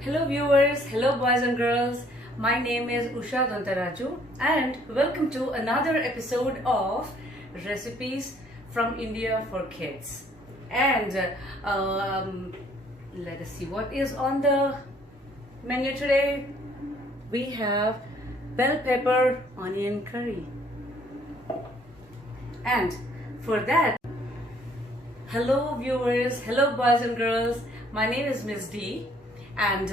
Hello viewers, hello boys and girls. My name is Usha Dantaraju and welcome to another episode of Recipes from India for Kids. And let us see what is on the menu today. We have bell pepper onion curry. And for that, hello viewers, hello boys and girls. My name is Miss D. And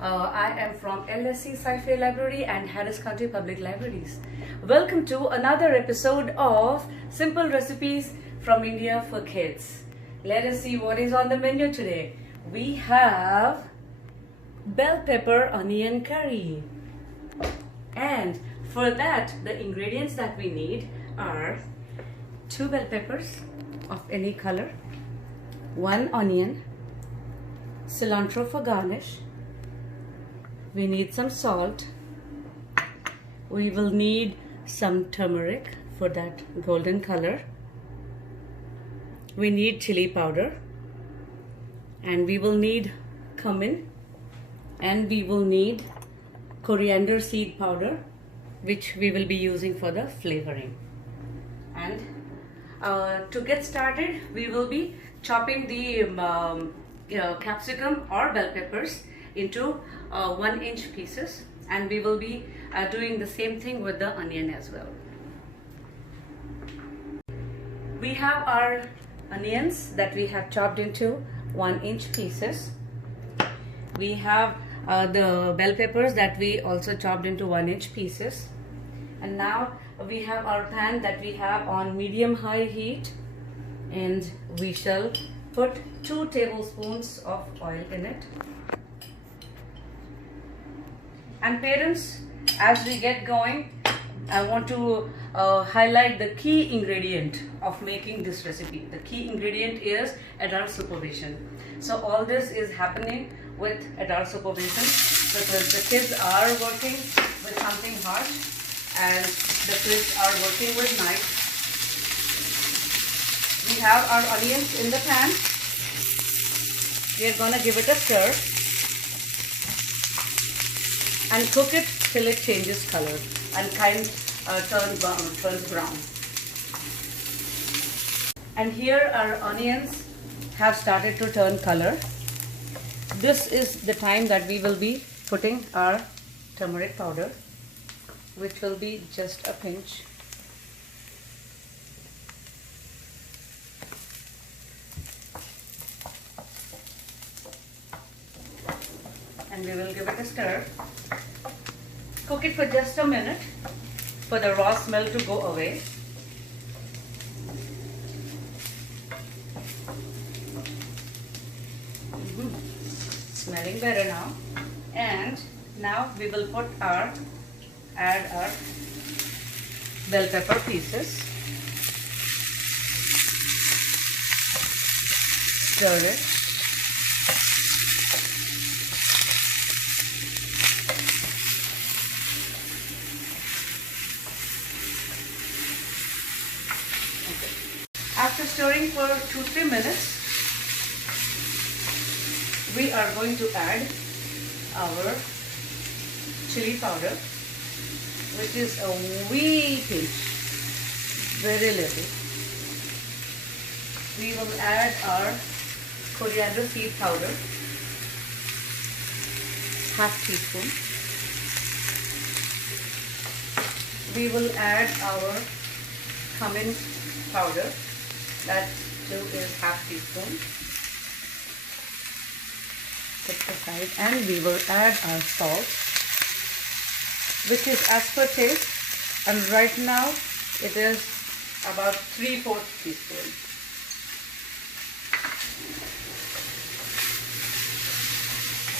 I am from LSC Sci-Fi Library and Harris County Public Libraries. Welcome to another episode of Simple Recipes from India for Kids. Let us see what is on the menu today. We have bell pepper onion curry. And for that, the ingredients that we need are 2 bell peppers of any color, 1 onion, cilantro for garnish. We need some salt. We will need some turmeric for that golden color. We need chili powder, and we will need cumin, and we will need coriander seed powder, which we will be using for the flavoring. And to get started, we will be chopping the capsicum or bell peppers into 1-inch pieces, and we will be doing the same thing with the onion as well. We have our onions that we have chopped into 1-inch pieces. We have the bell peppers that we also chopped into 1-inch pieces. And now we have our pan that we have on medium-high heat, and we shall put 2 tablespoons of oil in it. And parents, as we get going, I want to highlight the key ingredient of making this recipe. The key ingredient is adult supervision. So all this is happening with adult supervision because the kids are working with something hot and the kids are working with knives. We have our onions in the pan. We are going to give it a stir and cook it till it changes color and turns brown. And here our onions have started to turn color. This is the time that we will be putting our turmeric powder, which will be just a pinch. And we will give it a stir. Cook it for just a minute for the raw smell to go away. Smelling better now. And now we will add our bell pepper pieces. Stir it. After stirring for 2-3 minutes, we are going to add our chili powder, which is a wee pinch, very little. We will add our coriander seed powder, ½ teaspoon. We will add our cumin powder. That too is ½ teaspoon. Put aside, and we will add our salt, which is as per taste, and right now it is about 3/4 teaspoon.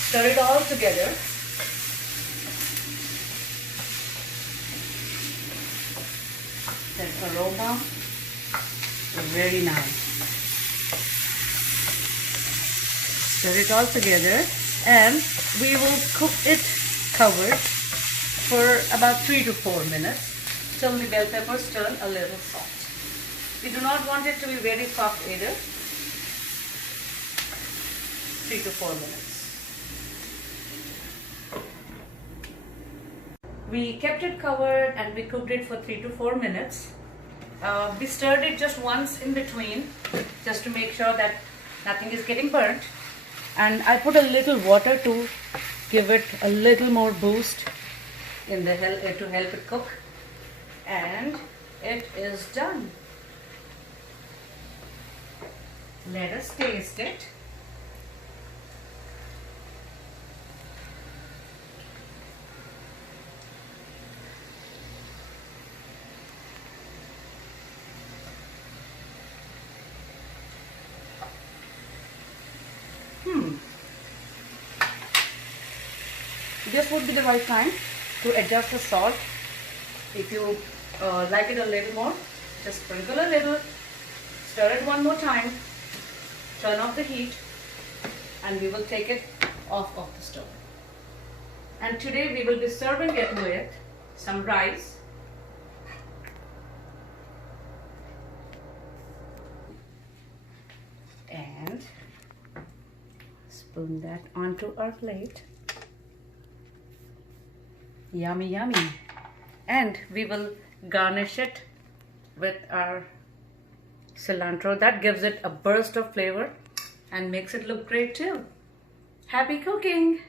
Stir it all together. That aroma very nice. Stir it all together, and we will cook it covered for about 3 to 4 minutes till the bell peppers turn a little soft. We do not want it to be very soft either. 3 to 4 minutes. We kept it covered and we cooked it for 3 to 4 minutes. We stirred it just once in between, just to make sure that nothing is getting burnt. And I put a little water to give it a little more boost in the to help it cook. And it is done. Let us taste it. This would be the right time to adjust the salt. If you like it a little more, just sprinkle a little, stir it one more time, turn off the heat, and we will take it off of the stove. And today we will be serving it with some rice, and spoon that onto our plate. Yummy, yummy. And we will garnish it with our cilantro. That gives it a burst of flavor and makes it look great too. Happy cooking!